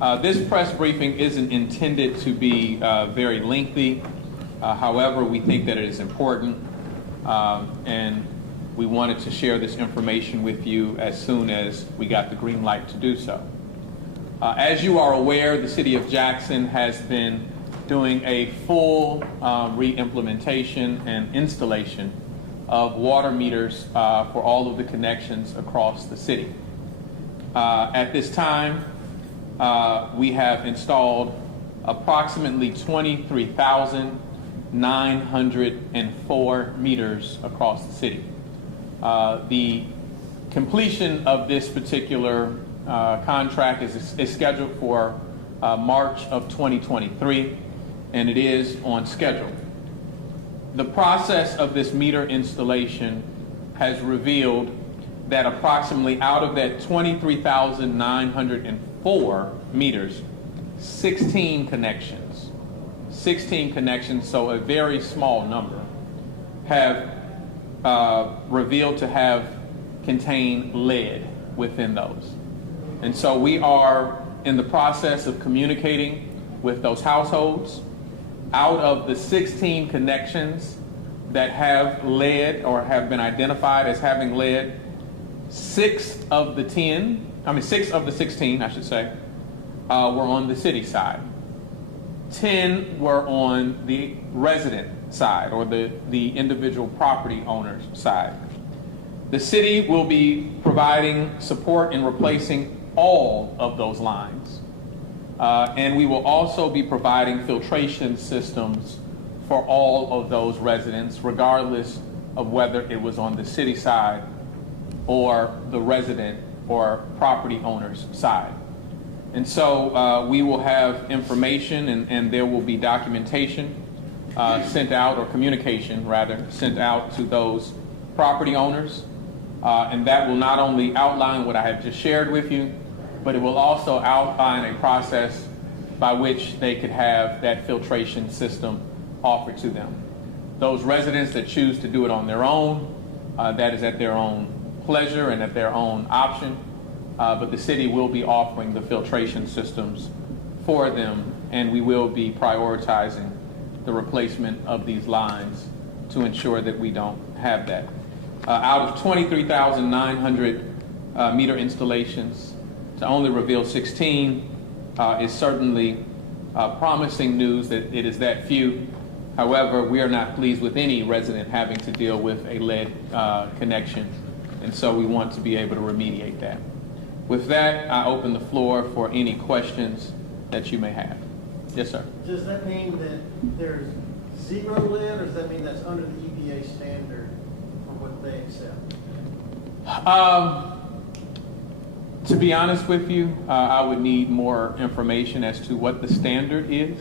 This press briefing isn't intended to be very lengthy. However, we think that it is important, and we wanted to share this information with you as soon as we got the green light to do so. As you are aware, the City of Jackson has been doing a full re-implementation and installation of water meters for all of the connections across the city. At this time, we have installed approximately 23,904 meters across the city. The completion of this particular contract is scheduled for March of 2023, and it is on schedule. The process of this meter installation has revealed that approximately out of that 23,904 meters, 16 connections, so a very small number, have revealed to have contained lead within those. And so we are in the process of communicating with those households. Out of the 16 connections that have lead or have been identified as having lead, 6 of the 16, I should say, were on the city side. 10 were on the resident side, or the individual property owner's side. The city will be providing support in replacing all of those lines. And we will also be providing filtration systems for all of those residents, regardless of whether it was on the city side or the resident or property owner's side. And so we will have information, and there will be documentation sent out, or communication rather, sent out to those property owners. And that will not only outline what I have just shared with you, but it will also outline a process by which they could have that filtration system offered to them. Those residents that choose to do it on their own, that is at their own pleasure and at their own option, but the city will be offering the filtration systems for them, and we will be prioritizing the replacement of these lines to ensure that we don't have that. Out of 23,900 meter installations, to only reveal 16 is certainly promising news that it is that few. However, we are not pleased with any resident having to deal with a lead connection, and so we want to be able to remediate that. With that, I open the floor for any questions that you may have. Yes, sir. Does that mean that there's zero lead, or does that mean that's under the EPA standard for what they accept? To be honest with you, I would need more information as to what the standard is.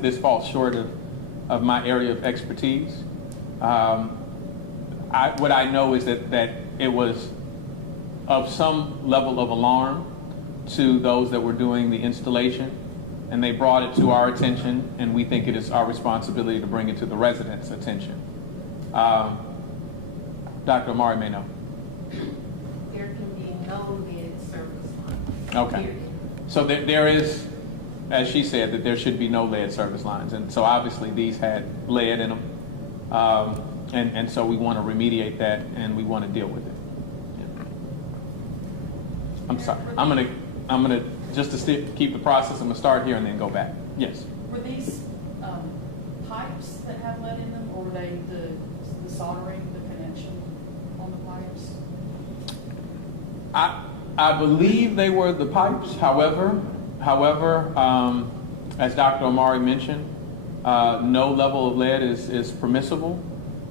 This falls short of my area of expertise. What I know is that it was of some level of alarm to those that were doing the installation, and they brought it to our attention, and we think it is our responsibility to bring it to the residents' attention. Dr. Amari may know. There can be no lead service line. Okay. Period. So there is, as she said, that there should be no lead service lines. And so obviously these had lead in them. And so we want to remediate that, and we want to deal with it. Yeah. I'm sorry. I'm gonna just to keep the process, I'm gonna start here and then go back. Yes. Were these pipes that have lead in them, or were they the soldering, the connection on the pipes? I believe they were the pipes. However, as Dr. Amari mentioned, no level of lead is permissible,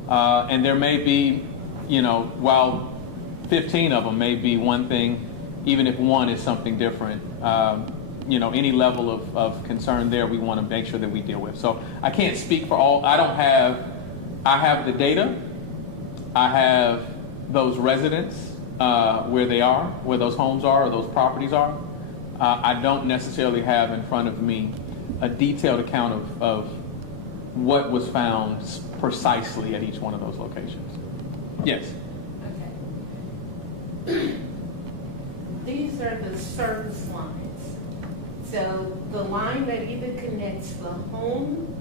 and there may be, while 15 of them may be one thing, even if one is something different, any level of concern there, we want to make sure that we deal with. So I can't speak for all. I have the data. I have those residents where they are, where those homes are, or those properties are. I don't necessarily have in front of me a detailed account of what was found precisely at each one of those locations. Yes. Okay. These are the service lines. So the line that either connects the home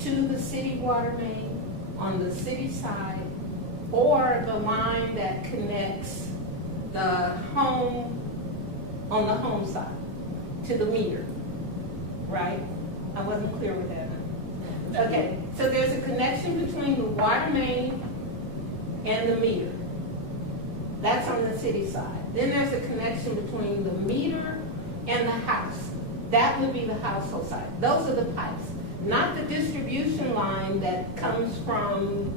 to the city water main on the city side, or the line that connects the home on the home side to the meter, right? I wasn't clear with that. Okay, so there's a connection between the water main and the meter. That's on the city side. Then there's a connection between the meter and the house. That would be the household side. Those are the pipes, not the distribution line that comes from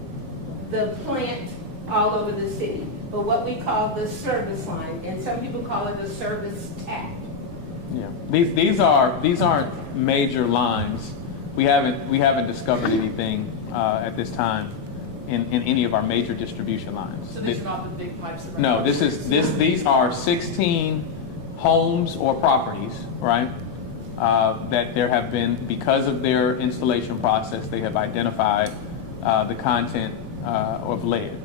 the plant all over the city, but what we call the service line, and some people call it a service tap. Yeah, these aren't major lines. We haven't discovered anything at this time in any of our major distribution lines. So these are not the big pipes that run? No, these are 16 homes or properties, right? That there have been, because of their installation process, they have identified the content of lead.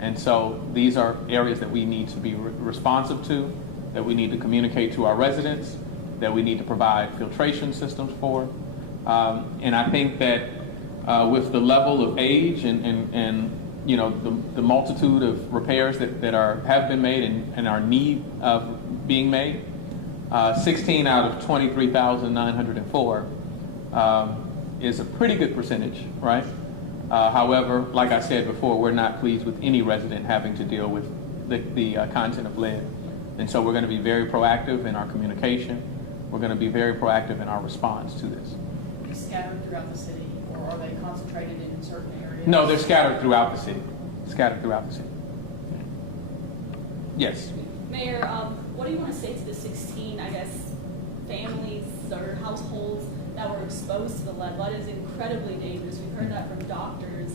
And so these are areas that we need to be responsive to, that we need to communicate to our residents, that we need to provide filtration systems for. And I think that with the level of age and you know, the multitude of repairs that have been made and are need of being made, 16 out of 23,904 is a pretty good percentage, right? However, like I said before, we're not pleased with any resident having to deal with the content of lead. And so we're going to be very proactive in our communication. We're going to be very proactive in our response to this. Are they scattered throughout the city, or are they concentrated in certain areas? No, they're scattered throughout the city. Scattered throughout the city. Yes. Mayor, what do you want to say to the 16, I guess, families or households that were exposed to the lead? Lead is incredibly dangerous. We've heard that from doctors.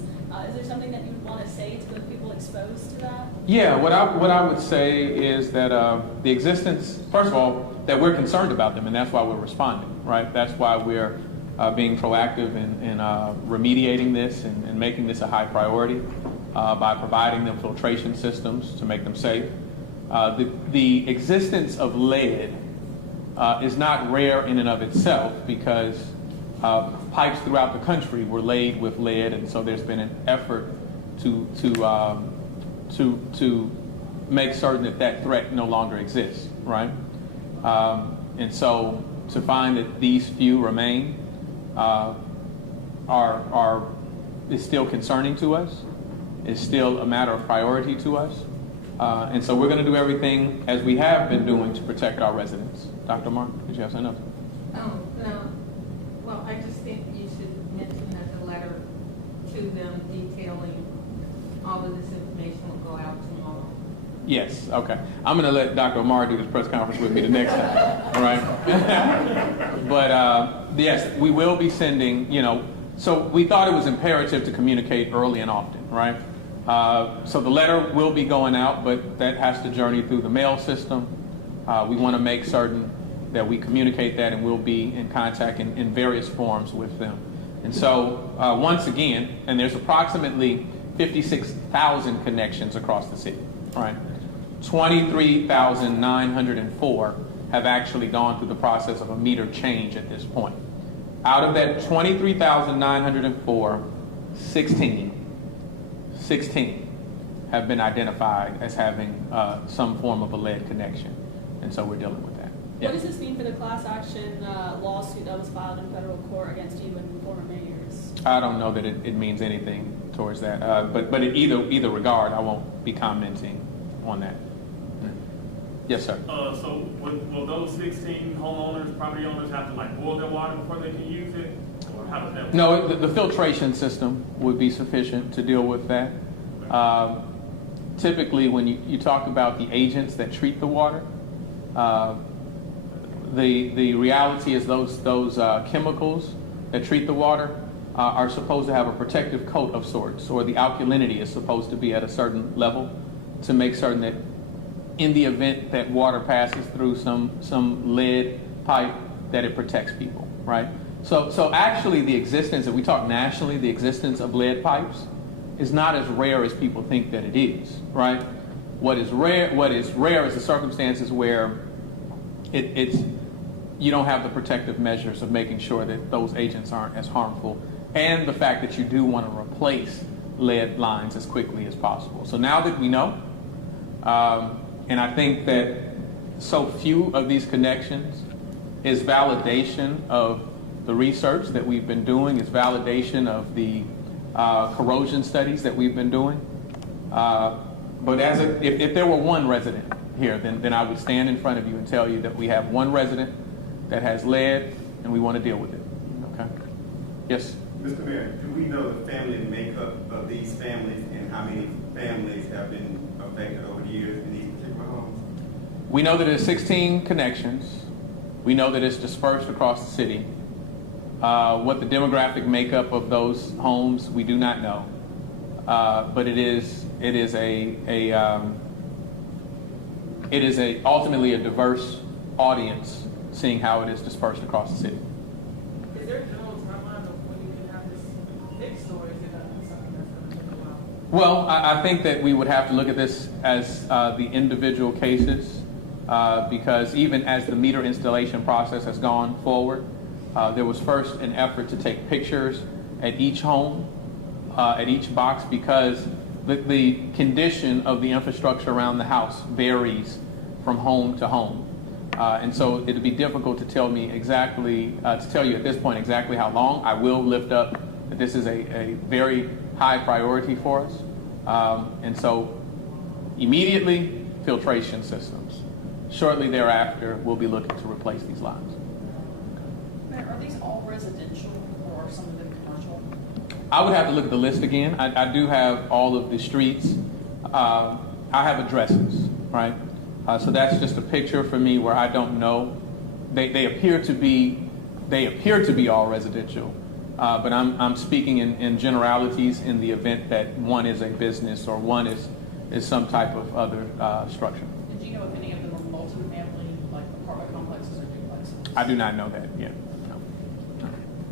Is there something that you would want to say to the people exposed to that? Yeah, what I would say is that the existence, first of all, that we're concerned about them, and that's why we're responding, right? That's why we're being proactive in remediating this and making this a high priority by providing them filtration systems to make them safe. The existence of lead is not rare in and of itself, because pipes throughout the country were laid with lead, and so there's been an effort to make certain that threat no longer exists, right? And so to find that these few remain is still concerning to us. It's still a matter of priority to us. And so we're going to do everything, as we have been doing, to protect our residents. Dr. Martin, did you have something else? Oh, no. Well, I just think you should mention that the letter to them detailing all of this information will go out tomorrow. Yes, okay. I'm going to let Dr. Omar do this press conference with me the next time, all right? But yes, we will be sending, so we thought it was imperative to communicate early and often, right? So the letter will be going out, but that has to journey through the mail system. We want to make certain that we communicate that, and we'll be in contact in various forms with them. And so once again, and there's approximately 56,000 connections across the city, right? 23,904 have actually gone through the process of a meter change at this point. Out of that 23,904, 16 have been identified as having some form of a lead connection. And so we're dealing with that. Yeah. What does this mean for the class action lawsuit that was filed in federal court against you and former mayors? I don't know that it means anything towards that. But in either regard, I won't be commenting on that. Yes, sir. So will those 16 homeowners, property owners, have to boil their water before they can use it? Or how does that work? No, the filtration system would be sufficient to deal with that. Typically, when you talk about the agents that treat the water, the reality is those chemicals that treat the water are supposed to have a protective coat of sorts, or the alkalinity is supposed to be at a certain level to make certain that in the event that water passes through some lead pipe, that it protects people, right? So actually the existence, if we talk nationally, the existence of lead pipes is not as rare as people think that it is, right? What is rare is the circumstances where it's you don't have the protective measures of making sure that those agents aren't as harmful, and the fact that you do want to replace lead lines as quickly as possible. So now that we know, and I think that so few of these connections is validation of the research that we've been doing, is validation of the corrosion studies that we've been doing. But if there were one resident here, then I would stand in front of you and tell you that we have one resident that has lead and we want to deal with it. Okay? Yes? Mr. Mayor, do we know the family makeup of these families and how many families have been affected over the years in these particular homes? We know that there's 16 connections. We know that it's dispersed across the city. What the demographic makeup of those homes, we do not know. But it is ultimately a diverse audience, seeing how it is dispersed across the city. Is there a general timeline of when you can have this fixed, or is it something that's going to take a while? Well, I think that we would have to look at this as the individual cases, because even as the meter installation process has gone forward, there was first an effort to take pictures at each home, at each box, because the condition of the infrastructure around the house varies from home to home. And so it'd be difficult to tell me exactly, to tell you at this point exactly how long. I will lift up that this is a very high priority for us. And so immediately, filtration systems. Shortly thereafter, we'll be looking to replace these lines. Mayor, are these all residential or some of them commercial? I would have to look at the list again. I do have all of the streets. I have addresses, right? So that's just a picture for me where I don't know. They appear to be all residential, but I'm speaking in generalities in the event that one is a business or one is some type of other structure. Did you know if any of them are multifamily, like apartment complexes or duplexes? I do not know that yet. No.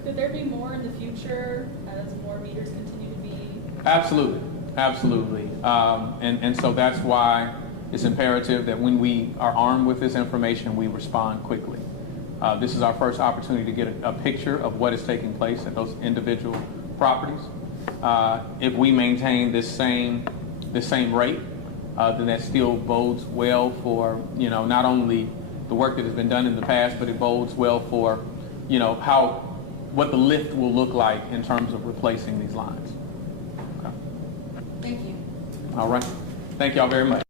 Could there be more in the future as more meters continue to be? Absolutely, absolutely. And so that's why it's imperative that when we are armed with this information, we respond quickly. This is our first opportunity to get a picture of what is taking place at those individual properties. If we maintain this same rate, then that still bodes well for, not only the work that has been done in the past, but it bodes well for, what the lift will look like in terms of replacing these lines. Okay. Thank you. All right. Thank y'all very much.